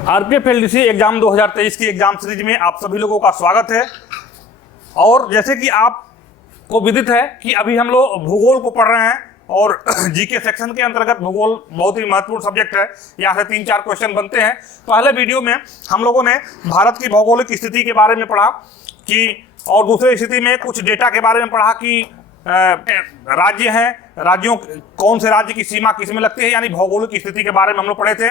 RPF-LDC exam 2023 की exam series में आप सभी लोगों का स्वागत है। और जैसे कि आपको विदित है कि अभी हम लोग भूगोल को पढ़ रहे हैं और जीके सेक्शन के अंतर्गत भूगोल बहुत ही महत्वपूर्ण सब्जेक्ट है। यहाँ से 3-4 क्वेश्चन बनते हैं। पहले वीडियो में हम लोगों ने भारत की भौगोलिक स्थिति के बारे में पढ़ा कि, और दूसरी स्थिति में कुछ डेटा के बारे में पढ़ा कि राज्य हैं, राज्यों कौन से राज्य की सीमा किस में लगती है, यानी भौगोलिक स्थिति के बारे में हम लोग पढ़े थे।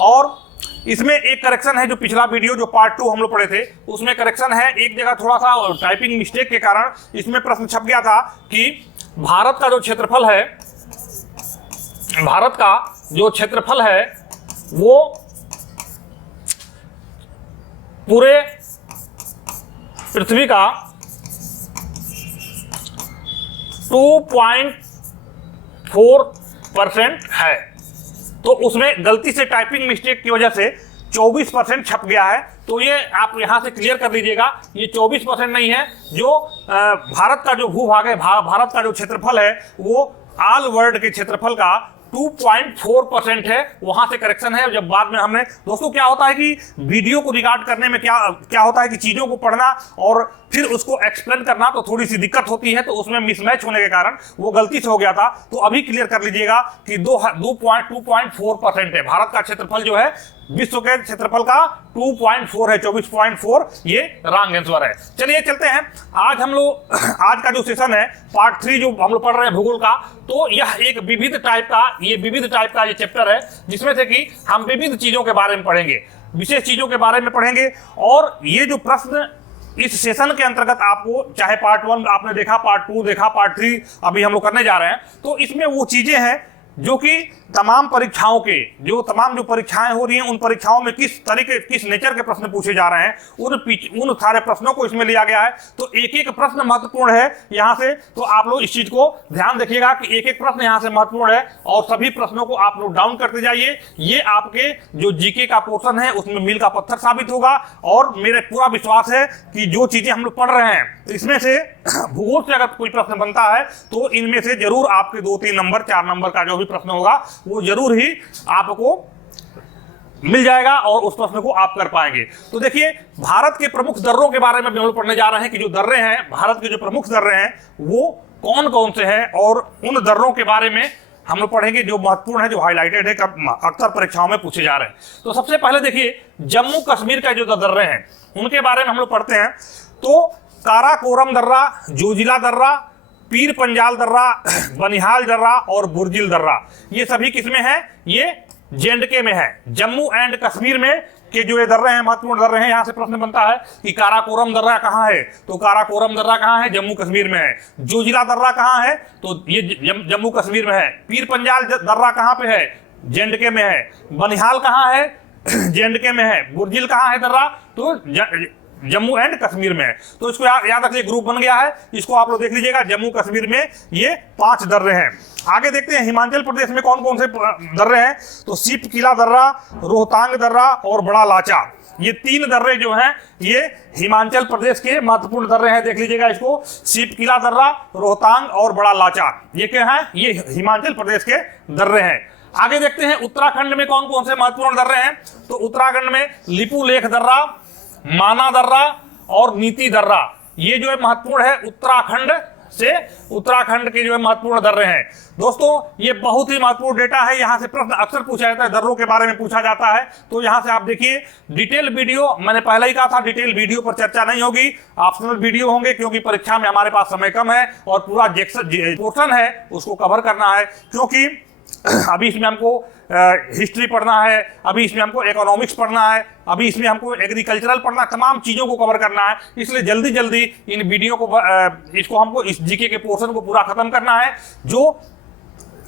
और इसमें एक करेक्शन है, जो पिछला वीडियो जो पार्ट 2 हम लोग पढ़े थे उसमें करेक्शन है। एक जगह थोड़ा सा टाइपिंग मिस्टेक के कारण इसमें प्रश्न छप गया था कि भारत का जो क्षेत्रफल है, भारत का जो क्षेत्रफल है वो पूरे पृथ्वी का 2.4% है। तो उसमें गलती से टाइपिंग मिस्टेक की वजह से 24% छप गया है। तो ये आप यहां से क्लियर कर लीजिएगा, ये 24% नहीं है। जो भारत का जो भूभाग है, भारत का जो क्षेत्रफल है वो ऑल वर्ल्ड के क्षेत्रफल का 2.4% है। वहां से करेक्शन है। जब बाद में हमने, दोस्तों क्या होता है कि वीडियो को रिकॉर्ड करने में क्या होता है कि चीजों को पढ़ना और फिर उसको एक्सप्लेन करना तो थोड़ी सी दिक्कत होती है। तो उसमें मिसमैच होने के कारण वो गलती से हो गया था। तो अभी क्लियर कर लीजिएगा कि 2.4% है। भारत का क्षेत्रफल जो है विश्व के क्षेत्रफल का 2.4 है, 24.4 ये रॉन्ग आंसर है। चलिए चलते हैं। आज हम लोग, आज का जो सेशन है पार्ट 3 जो हम लोग पढ़ रहे हैं भूगोल का, तो यह एक विविध टाइप का ये चैप्टर है जिसमें से कि हम विविध चीजों के बारे में पढ़ेंगे, विशेष चीजों के बारे में पढ़ेंगे। और ये जो प्रश्न इस सेशन के अंतर्गत आपको, चाहे पार्ट 1 आपने देखा, पार्ट 2 देखा, पार्ट 3 अभी हम लोग करने जा रहे हैं, तो इसमें वो चीजें हैं जो कि तमाम परीक्षाओं के जो परीक्षाएं हो रही हैं उन परीक्षाओं में किस नेचर के प्रश्न पूछे जा रहे हैं, उन सारे प्रश्नों को इसमें लिया गया है। तो एक एक प्रश्न महत्वपूर्ण है यहाँ से। तो आप लोग इस चीज को ध्यान रखिएगा कि एक एक प्रश्न यहाँ से महत्वपूर्ण है और सभी प्रश्नों को आप लोग डाउन करते जाइए। ये आपके जो जीके का पोर्शन है उसमें मील का पत्थर साबित होगा। और मेरा पूरा विश्वास है कि जो चीजें हम लोग पढ़ रहे हैं इसमें से भूगोल से अगर कोई प्रश्न बनता है तो इनमें से जरूर आपके 2-3 नंबर 4 नंबर का जो भी प्रश्न होगा वो जरूर ही आपको मिल जाएगा और उस प्रश्न को आप कर पाएंगे। तो देखिए, भारत के प्रमुख दर्रों के बारे में हम लोग पढ़ने जा रहे हैं कि जो दर्रे हैं, भारत के जो प्रमुख दर्रे हैं वो कौन कौन से हैं, और उन दर्रों के बारे में हम लोग पढ़ेंगे जो महत्वपूर्ण है, जो हाईलाइटेड है, अक्सर परीक्षाओं में पूछे जा रहे हैं। तो सबसे पहले देखिए, जम्मू कश्मीर का जो दर्रे हैं उनके बारे में हम लोग पढ़ते हैं। तो काराकोरम दर्रा, जोजिला दर्रा, पीर पंजाल दर्रा, बनिहाल दर्रा और बुर्जिल दर्रा, ये सभी किसमें है? ये J&K में है। जम्मू एंड कश्मीर में के जो ये दर्रे हैं, महत्वपूर्ण दर्रे हैं। यहाँ से प्रश्न बनता है कि काराकोरम दर्रा कहाँ है? तो काराकोरम दर्रा कहाँ है? जम्मू कश्मीर में है। जोजिला दर्रा कहाँ है? तो ये जम्मू कश्मीर में है। पीर पंजाल दर्रा कहाँ पे है? J&K में है। बनिहाल कहाँ है? J&K में है। बुर्जिल कहाँ है दर्रा? तो जम्मू एंड कश्मीर में है। तो इसको याद रखिए, ग्रुप बन गया है, इसको आप लोग देख लीजिएगा। जम्मू कश्मीर में ये 5 दर्रे हैं। आगे देखते हैं हिमाचल प्रदेश में कौन कौन से दर्रे हैं। तो सीप किला दर्रा, रोहतांग दर्रा और बड़ा लाचा, ये 3 दर्रे जो हैं ये हिमाचल प्रदेश के महत्वपूर्ण दर्रे हैं। देख लीजिएगा इसको, सीप किला दर्रा, रोहतांग और बड़ा लाचा, ये क्या है? ये हिमाचल प्रदेश के दर्रे हैं। आगे देखते हैं उत्तराखंड में कौन कौन से महत्वपूर्ण दर्रे हैं। तो उत्तराखंड में लिपू लेख दर्रा, माना दर्रा और नीति दर्रा, ये जो है महत्वपूर्ण है। उत्तराखंड के जो है महत्वपूर्ण दर्रे हैं। दोस्तों ये बहुत ही महत्वपूर्ण डेटा है। यहाँ से प्रश्न अक्सर पूछा जाता है, दर्रों के बारे में पूछा जाता है। तो यहाँ से आप देखिए, डिटेल वीडियो, मैंने पहले ही कहा था डिटेल वीडियो पर चर्चा नहीं होगी, ऑप्शनल वीडियो होंगे, क्योंकि परीक्षा में हमारे पास समय कम है और पूरा पोर्शन है उसको कवर करना है। क्योंकि अभी इसमें हमको हिस्ट्री पढ़ना है, अभी इसमें हमको इकोनॉमिक्स पढ़ना है, अभी इसमें हमको एग्रीकल्चरल पढ़ना, तमाम चीज़ों को कवर करना है। इसलिए जल्दी जल्दी इन वीडियो को इसको हमको इस जीके के पोर्शन को पूरा खत्म करना है। जो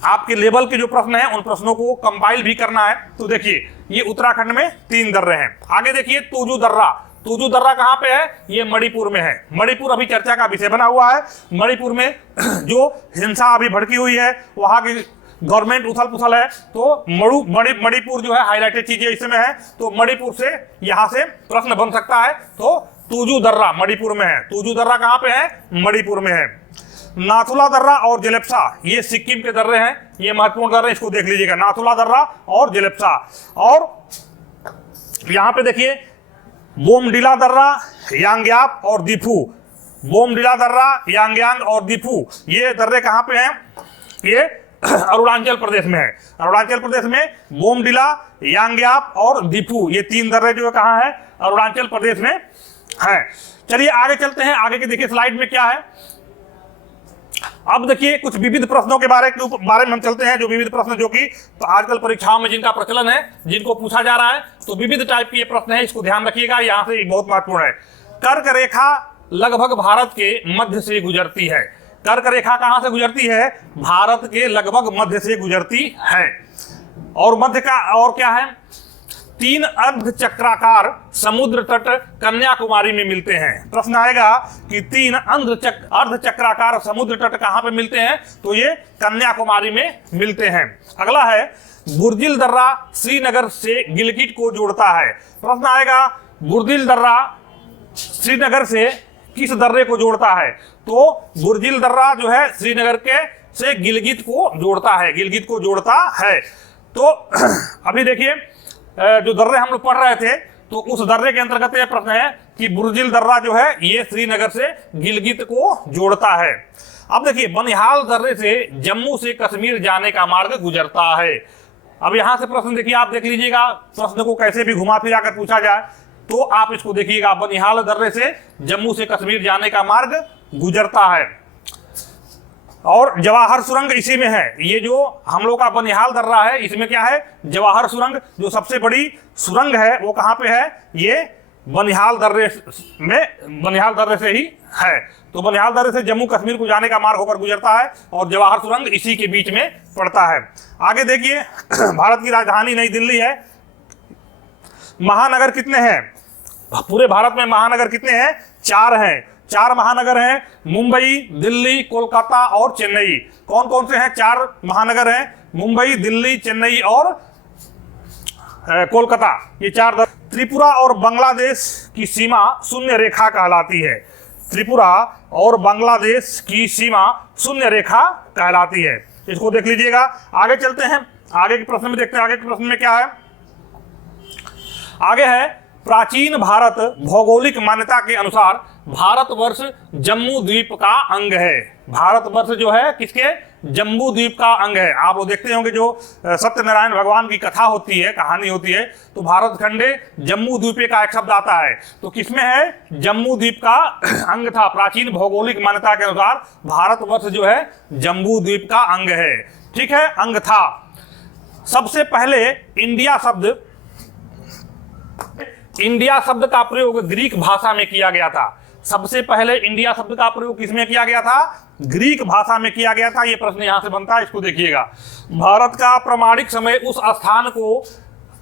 आपके लेवल के जो प्रश्न हैं उन प्रश्नों को कंपाइल भी करना है। तो देखिए, ये उत्तराखंड में 3 दर्रे हैं। आगे देखिए, तोजू दर्रा। तोजू दर्रा कहाँ पे है? ये मणिपुर में है। मणिपुर अभी चर्चा का विषय बना हुआ है। मणिपुर में जो हिंसा अभी भड़की हुई है, वहां की गवर्नमेंट उथल पुथल है। तो मणिपुर जो है हाईलाइटेड चीजें इसमें है। तो मणिपुर से यहां से प्रश्न बन सकता है। तो तोजू दर्रा मणिपुर में है। तोजू दर्रा कहां पे है? मणिपुर में है। नाथुला दर्रा और जलेप्सा ये सिक्किम के दर्रे हैं। ये महत्वपूर्ण दर्रे, इसको देख लीजिएगा, नाथुला दर्रा और जलेप्सा। और यहां पे देखिए बोमडिला दर्रा, यांग्याप और दीफू। बोमडिला दर्रा, यांग्यांग और दीफू, ये दर्रे कहां पे हैं? ये अरुणाचल प्रदेश में है। अरुणाचल प्रदेश में बोमडिला, यांग्याप और दीफू, ये 3 दर्रे जो है कहां है? अरुणाचल प्रदेश में है। चलिए आगे चलते हैं। आगे के देखिए स्लाइड में क्या है। अब देखिए कुछ विविध प्रश्नों के बारे में हम चलते हैं, जो विविध प्रश्न जो कि तो आजकल परीक्षाओं में जिनका प्रचलन है, जिनको पूछा जा रहा है, तो विविध टाइप के ये प्रश्न है, इसको ध्यान रखिएगा, यहाँ से बहुत महत्वपूर्ण है। कर्क रेखा लगभग भारत के मध्य से गुजरती है। कर्क रेखा कहां से गुजरती है? भारत के लगभग मध्य से गुजरती है। और मध्य का और क्या है? 3 अर्धचक्राकार समुद्र तट कन्याकुमारी में मिलते हैं। प्रश्न आएगा कि 3 अर्धचक्राकार समुद्र तट कहां पे मिलते हैं? तो ये कन्याकुमारी में मिलते हैं। अगला है बुर्जिल दर्रा श्रीनगर से गिलगित को जोड़ता है। प्रश्न आएगा बुर्जिल दर्रा श्रीनगर से किस दर्रे को जोड़ता है? तो बुर्जिल दर्रा जो है श्रीनगर के से गिलगित को जोड़ता है, गिलगित को जोड़ता है। तो अभी देखिए जो दर्रे हम लोग पढ़ रहे थे, तो उस दर्रे के अंतर्गत यह प्रश्न है कि बुर्जिल दर्रा जो है ये श्रीनगर से गिलगित को जोड़ता है। अब देखिए बनिहाल दर्रे से जम्मू से कश्मीर जाने का मार्ग गुजरता है। अब यहां से प्रश्न देखिए, आप देख लीजिएगा, प्रश्न को कैसे भी घुमा फिरा कर पूछा जाए तो आप इसको देखिएगा। बनिहाल दर्रे से जम्मू से कश्मीर जाने का मार्ग गुजरता है। और जवाहर सुरंग इसी में है। ये जो हम लोग का बनिहाल दर्रा है, इसमें क्या है? जवाहर सुरंग, जो सबसे बड़ी सुरंग है वो कहां पे है? ये बनिहाल दर्रे में, बनिहाल दर्रे से ही है। तो बनिहाल दर्रे से जम्मू कश्मीर को जाने का मार्ग होकर गुजरता है और जवाहर सुरंग इसी के बीच में पड़ता है। आगे देखिए भारत की राजधानी नई दिल्ली है। महानगर कितने हैं? पूरे भारत में महानगर कितने हैं? 4 हैं। 4 महानगर हैं, मुंबई, दिल्ली, कोलकाता और चेन्नई। कौन कौन से हैं? 4 महानगर हैं, मुंबई, दिल्ली, चेन्नई और कोलकाता, ये 4। त्रिपुरा और बांग्लादेश की सीमा शून्य रेखा कहलाती है। त्रिपुरा और बांग्लादेश की सीमा शून्य रेखा कहलाती है। इसको देख लीजिएगा। आगे चलते हैं, आगे के प्रश्न में देखते हैं। आगे के प्रश्न में क्या है? आगे है प्राचीन भारत भौगोलिक मान्यता के अनुसार भारतवर्ष जम्बू द्वीप का अंग है। भारतवर्ष जो है किसके? जम्बू द्वीप का अंग है। आप वो देखते होंगे जो सत्यनारायण भगवान की कथा होती है, कहानी होती है, तो भारत खंडे जम्बू द्वीपे का एक शब्द आता है। तो किसमें है? जम्बू द्वीप का अंग था। प्राचीन भौगोलिक मान्यता के अनुसार भारतवर्ष जो है जम्बू द्वीप का अंग है। ठीक है, अंग था। सबसे पहले इंडिया शब्द का प्रयोग ग्रीक भाषा में किया गया था। सबसे पहले इंडिया शब्द का प्रयोग किसमें किया गया था? ग्रीक भाषा में किया गया था। ये प्रश्न यहां से बनता है, इसको देखिएगा। भारत का प्रमाणिक समय उस स्थान को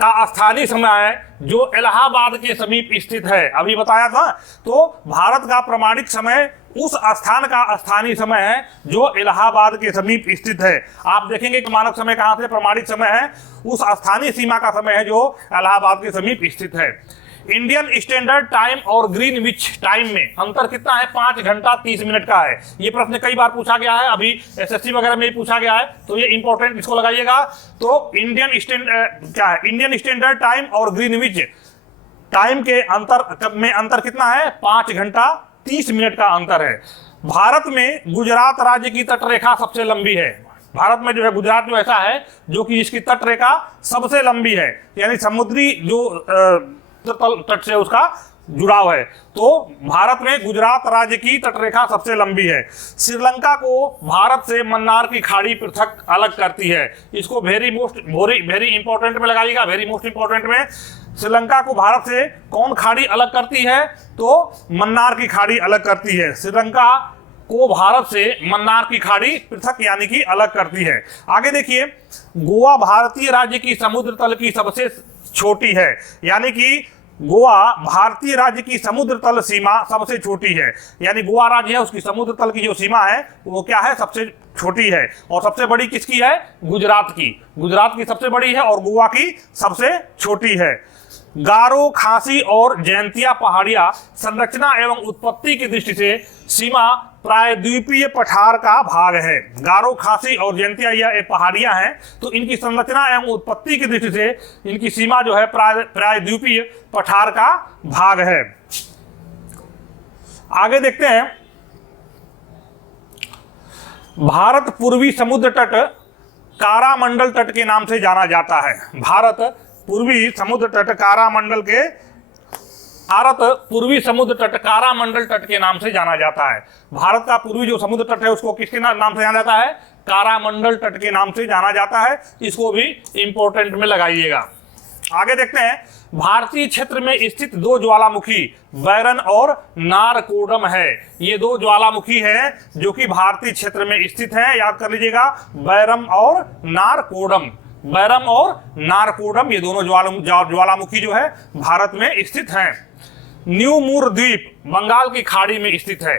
का स्थानीय समय है जो इलाहाबाद के समीप स्थित है। अभी बताया था। तो भारत का प्रमाणिक समय उस स्थान का स्थानीय समय है जो इलाहाबाद के समीप स्थित है। आप देखेंगे कि मानक समय कहां से? प्रमाणिक समय है उस स्थानीय सीमा का समय है जो इलाहाबाद के समीप स्थित है। इंडियन स्टैंडर्ड टाइम और ग्रीनविच टाइम में अंतर कितना है? 5 घंटा 30 मिनट का है। ये प्रश्न कई बार पूछा गया है, अभी एसएससी वगैरह में भी पूछा गया है, तो ये इंपॉर्टेंट, इसको लगाइएगा। तो इंडियन स्टैंडर्ड टाइम और ग्रीनविच टाइम के अंतर कितना है? 5 घंटा 30 मिनट का अंतर है। भारत में गुजरात राज्य की तटरेखा सबसे लंबी है। भारत में जो है गुजरात जो ऐसा है जो कि इसकी तटरेखा सबसे लंबी है, यानी समुद्री जो तट से उसका जुड़ाव है। तो भारत में गुजरात राज्य की तटरेखा सबसे लंबी है। श्रीलंका को भारत से मन्नार की खाड़ी पृथक अलग करती है। इसको वेरी इंपॉर्टेंट में लगाइएगा। वेरी मोस्ट इंपॉर्टेंट में श्रीलंका को भारत से कौन खाड़ी अलग करती है? तो मन्नार की खाड़ी अलग करती है। श्रीलंका को भारत से मन्नार की खाड़ी पृथक यानी कि अलग करती है। आगे देखिए, गोवा भारतीय राज्य की समुद्र तल की सबसे छोटी है, यानी कि गोवा भारतीय राज्य की समुद्र तल सीमा सबसे छोटी है। यानी गोवा राज्य है, उसकी समुद्र तल की जो सीमा है वो क्या है? सबसे छोटी है। और सबसे बड़ी किसकी है? गुजरात की। गुजरात की सबसे बड़ी है और गोवा की सबसे छोटी है। गारो, खासी और जयंतिया पहाड़ियां संरचना एवं उत्पत्ति की दृष्टि से सीमा प्रायद्वीपीय पठार का भाग है। गारो, खासी और जयंतिया ये पहाड़ियां हैं, तो इनकी संरचना एवं उत्पत्ति की दृष्टि से इनकी सीमा जो है प्रायद्वीपीय पठार का भाग है। आगे देखते हैं, भारत पूर्वी समुद्र तट कारामंडल तट के नाम से जाना जाता है। भारत पूर्वी समुद्र तट कारामंडल तट के नाम से जाना जाता है। भारत का पूर्वी जो समुद्र तट है उसको किसके नाम से जाना जाता है? कारामंडल तट के नाम से जाना जाता है। इसको भी इंपॉर्टेंट में लगाइएगा। आगे देखते हैं, भारतीय क्षेत्र में स्थित दो ज्वालामुखी बैरन और नारकोडम है। ये दो ज्वालामुखी हैं जो कि भारतीय क्षेत्र में स्थित हैं, याद कर लीजिएगा, बैरम और नारकोडम। बैरम और नारकोडम ये दोनों ज्वालामुखी जो है भारत में स्थित हैं। न्यू मूर द्वीप बंगाल की खाड़ी में स्थित है।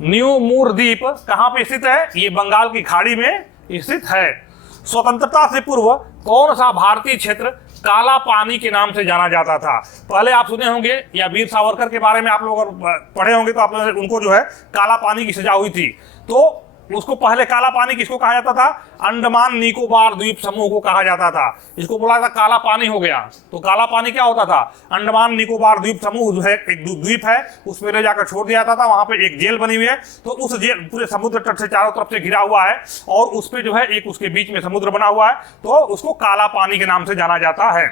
न्यू मूर द्वीप कहां पे स्थित है? ये बंगाल की खाड़ी में स्थित है। स्वतंत्रता से पूर्व कौन सा भारतीय क्षेत्र काला पानी के नाम से जाना जाता था? पहले आप सुने होंगे या वीर सावरकर के बारे में आप लोग पढ़े होंगे तो आप लोग उनको जो है काला पानी की सजा हुई थी, तो उसको पहले काला पानी किसको कहा जाता था? अंडमान निकोबार द्वीप समूह को कहा जाता था। इसको बोला था काला पानी हो गया। तो काला पानी क्या होता था? अंडमान निकोबार द्वीप समूह जो है एक द्वीप है, उसमें ले जाकर छोड़ दिया जाता था। वहां पे एक जेल बनी हुई है, तो उस जेल पूरे समुद्र तट से चारों तरफ से घिरा हुआ है और उस पे जो है एक उसके बीच में समुद्र बना हुआ है, तो उसको काला पानी के नाम से जाना जाता है।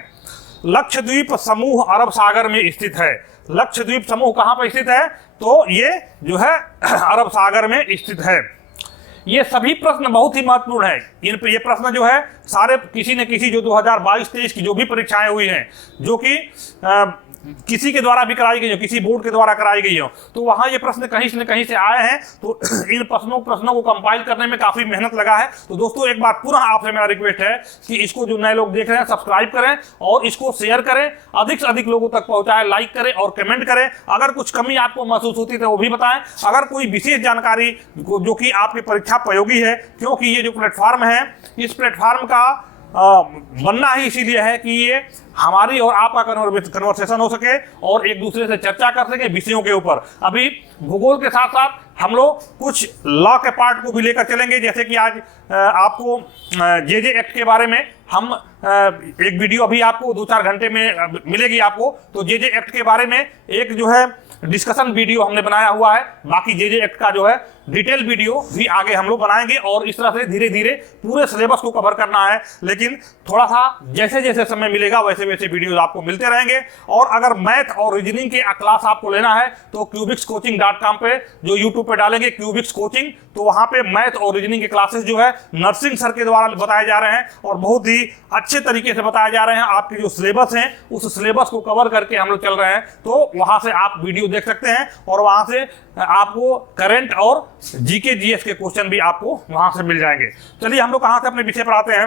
लक्षद्वीप समूह अरब सागर में स्थित है। लक्षद्वीप समूह कहां पर स्थित है? तो ये जो है अरब सागर में स्थित है। ये सभी प्रश्न बहुत ही महत्वपूर्ण है। इन पे ये प्रश्न जो है सारे किसी न किसी जो 2022-23 की जो भी परीक्षाएं हुई हैं, जो कि किसी के द्वारा भी कराई गई हो, किसी बोर्ड के द्वारा कराई गई हो, तो वहां ये प्रश्न कहीं से न कहीं से आए हैं। तो इन प्रश्नों को कंपाइल करने में काफी मेहनत लगा है। तो दोस्तों एक बार पुनः आपसे मेरा रिक्वेस्ट है कि इसको जो नए लोग देख रहे हैं सब्सक्राइब करें और इसको शेयर करें, अधिक से अधिक लोगों तक पहुंचाएं, लाइक करें और कमेंट करें। अगर कुछ कमी आपको महसूस होती है तो वो भी बताएं। अगर कोई विशेष जानकारी जो कि आपकी परीक्षा उपयोगी है, क्योंकि ये जो प्लेटफॉर्म है, इस प्लेटफॉर्म का बनना ही इसीलिए है कि ये हमारी और आपका कन्वर्सेशन हो सके और एक दूसरे से चर्चा कर सके विषयों के ऊपर। अभी भूगोल के साथ साथ हम लोग कुछ लॉ के पार्ट को भी लेकर चलेंगे, जैसे कि आज आपको जे एक्ट के बारे में हम एक वीडियो अभी आपको 2-4 घंटे में मिलेगी आपको। तो जे एक्ट के बारे में एक जो है डिस्कशन वीडियो हमने बनाया हुआ है। बाकी जे एक्ट का जो है डिटेल वीडियो भी आगे हम लोग बनाएंगे और इस तरह से धीरे धीरे पूरे सिलेबस को कवर करना है। लेकिन थोड़ा सा जैसे जैसे समय मिलेगा वैसे वैसे वीडियोस आपको मिलते रहेंगे। और अगर मैथ और रीजनिंग के क्लास आपको लेना है तो QBIXcoaching.com पे जो यूट्यूब पे डालेंगे QBIX कोचिंग, तो वहां पे मैथ और रीजनिंग के क्लासेस जो है नर्सिंग सर के द्वारा बताए जा रहे हैं और बहुत ही अच्छे तरीके से बताए जा रहे हैं। आपके जो सिलेबस हैं उस सिलेबस को कवर करके हम लोग चल रहे हैं, तो वहां से आप वीडियो देख सकते हैं और वहां से आपको करंट और जीके जीएस के क्वेश्चन भी आपको वहां से मिल जाएंगे। चलिए हम लोग कहां से अपने विषय पर आते हैं।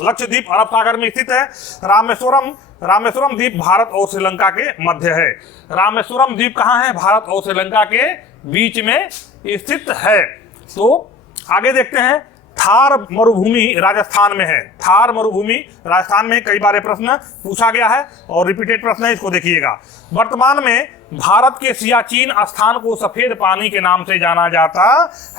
लक्षद्वीप अरब सागर में स्थित है। रामेश्वरम द्वीप भारत और श्रीलंका के मध्य है। रामेश्वरम द्वीप कहां है? भारत और श्रीलंका के बीच में स्थित है। तो आगे देखते हैं, थार मरुभूमि राजस्थान में है। थार मरुभूमि राजस्थान में कई बार प्रश्न पूछा गया है और रिपीटेड प्रश्न है, इसको देखिएगा। वर्तमान में भारत के सियाचिन स्थान को सफेद पानी के नाम से जाना जाता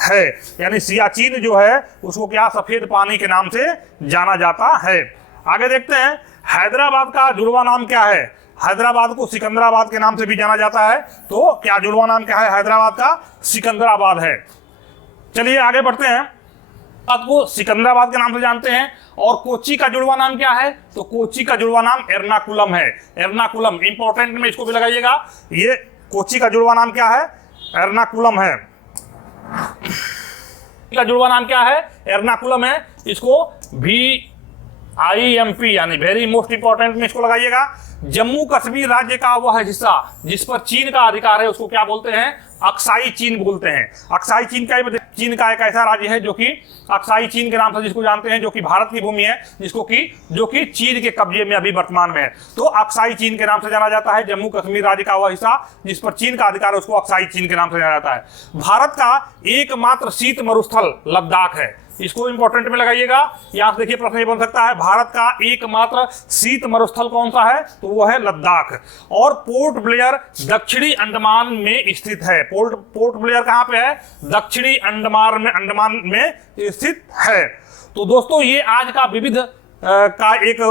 है। यानी सियाचिन जो है उसको क्या सफेद पानी के नाम से जाना जाता है। आगे देखते हैं, हैदराबाद का जुड़वा नाम क्या है? हैदराबाद को सिकंदराबाद के नाम से भी जाना जाता है। तो क्या जुड़वा नाम क्या है? हैदराबाद का सिकंदराबाद है। चलिए आगे बढ़ते हैं। आपको सिकंदराबाद के नाम से जानते हैं। और कोच्चि का जुड़वा नाम क्या है? तो कोच्चि का जुड़वा नाम एर्नाकुलम है। एर्नाकुलम इंपॉर्टेंट में इसको भी लगाइएगा। ये कोच्चि का जुड़वा नाम क्या है? एर्नाकुलम है। का जुड़वा नाम क्या है? एर्नाकुलम है। इसको VIMP यानी वेरी मोस्ट इंपॉर्टेंट में इसको लगाइएगा। जम्मू कश्मीर राज्य का वह हिस्सा जिस पर चीन का अधिकार है उसको क्या बोलते हैं? अक्साई चीन बोलते हैं। अक्साई चीन का एक ऐसा राज्य है जो कि अक्साई चीन के नाम से जिसको जानते हैं, जो कि भारत की भूमि है, जो कि चीन के कब्जे में अभी वर्तमान में है। तो अक्साई चीन के नाम से जाना जाता है। जम्मू कश्मीर राज्य का वह हिस्सा जिस पर चीन का अधिकार है उसको अक्साई चीन के नाम से जाना जाता है। भारत का एकमात्र शीत मरुस्थल लद्दाख है। इसको इंपॉर्टेंट में लगाइएगा। यहां से देखिए प्रश्न ये बन सकता है, भारत का एकमात्र शीत मरुस्थल कौन सा है? तो वो है लद्दाख। और पोर्ट ब्लेयर दक्षिणी अंडमान में स्थित है। पोर्ट ब्लेयर कहां पे है? दक्षिणी अंडमान में स्थित है। तो दोस्तों ये आज का विविध का एक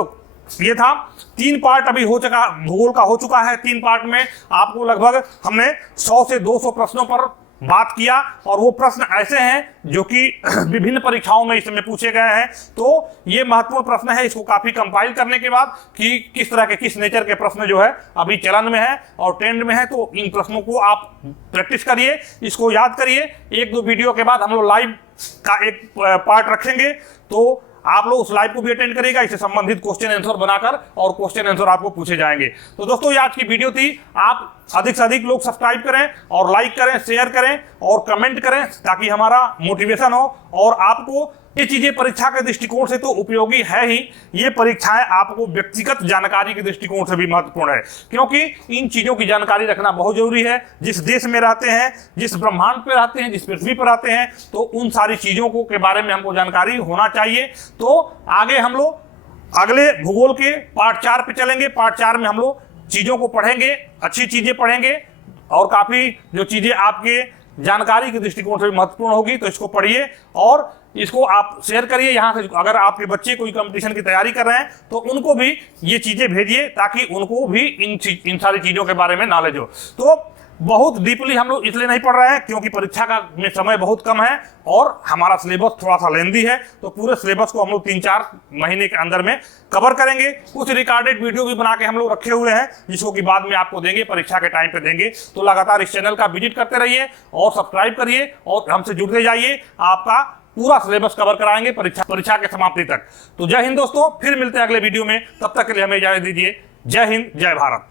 ये था। 3 पार्ट अभी हो चुका, भूगोल का हो चुका है। 3 पार्ट में आपको लगभग हमने 100 से 200 प्रश्नों पर बात किया, और वो प्रश्न ऐसे हैं जो कि विभिन्न परीक्षाओं में इसमें पूछे गए हैं। तो ये महत्वपूर्ण प्रश्न है, इसको काफी कंपाइल करने के बाद कि किस तरह के, किस नेचर के प्रश्न जो है अभी चलन में है और ट्रेंड में है। तो इन प्रश्नों को आप प्रैक्टिस करिए, इसको याद करिए। 1-2 वीडियो के बाद हम लोग लाइव का एक पार्ट रखेंगे, तो आप लोग उस लाइव को भी अटेंड करिएगा, इससे संबंधित क्वेश्चन आंसर बनाकर, और क्वेश्चन आंसर आपको पूछे जाएंगे। तो दोस्तों ये आज की वीडियो थी। आप अधिक से अधिक लोग सब्सक्राइब करें और लाइक करें, शेयर करें और कमेंट करें, ताकि हमारा मोटिवेशन हो। और आपको ये चीजें परीक्षा के दृष्टिकोण से तो उपयोगी है ही, ये परीक्षाएं आपको व्यक्तिगत जानकारी के दृष्टिकोण से भी महत्वपूर्ण है, क्योंकि इन चीजों की जानकारी रखना बहुत जरूरी है। जिस देश में रहते हैं, जिस ब्रह्मांड पे रहते हैं, जिस पृथ्वी पर रहते हैं, तो उन सारी चीजों को के बारे में हमको जानकारी होना चाहिए। तो आगे हम लोग अगले भूगोल के पार्ट 4 पे चलेंगे। पार्ट 4 में हम लोग चीजों को पढ़ेंगे, अच्छी चीजें पढ़ेंगे, और काफी जो चीजें आपके जानकारी के दृष्टिकोण से भी महत्वपूर्ण होगी, तो इसको पढ़िए और इसको आप शेयर करिए। यहाँ से अगर आपके बच्चे कोई कंपटीशन की तैयारी कर रहे हैं तो उनको भी ये चीजें भेजिए, ताकि उनको भी इन सारी चीजों के बारे में नॉलेज हो। तो बहुत डीपली हम लोग इसलिए नहीं पढ़ रहे हैं क्योंकि परीक्षा का में समय बहुत कम है और हमारा सिलेबस थोड़ा सा लेंदी है। तो पूरे सिलेबस को हम लोग 3-4 महीने के अंदर में कवर करेंगे। कुछ रिकॉर्डेड वीडियो भी बना के हम लोग रखे हुए हैं, जिसको कि बाद में आपको देंगे, परीक्षा के टाइम पे देंगे। तो लगातार इस चैनल का विजिट करते रहिए और सब्सक्राइब करिए और हमसे जुड़ते जाइए। आपका पूरा सिलेबस कवर कराएंगे परीक्षा के समाप्ति तक। तो जय हिंद दोस्तों, फिर मिलते हैं अगले वीडियो में। तब तक के लिए हमें इजाजत दीजिए। जय हिंद, जय भारत।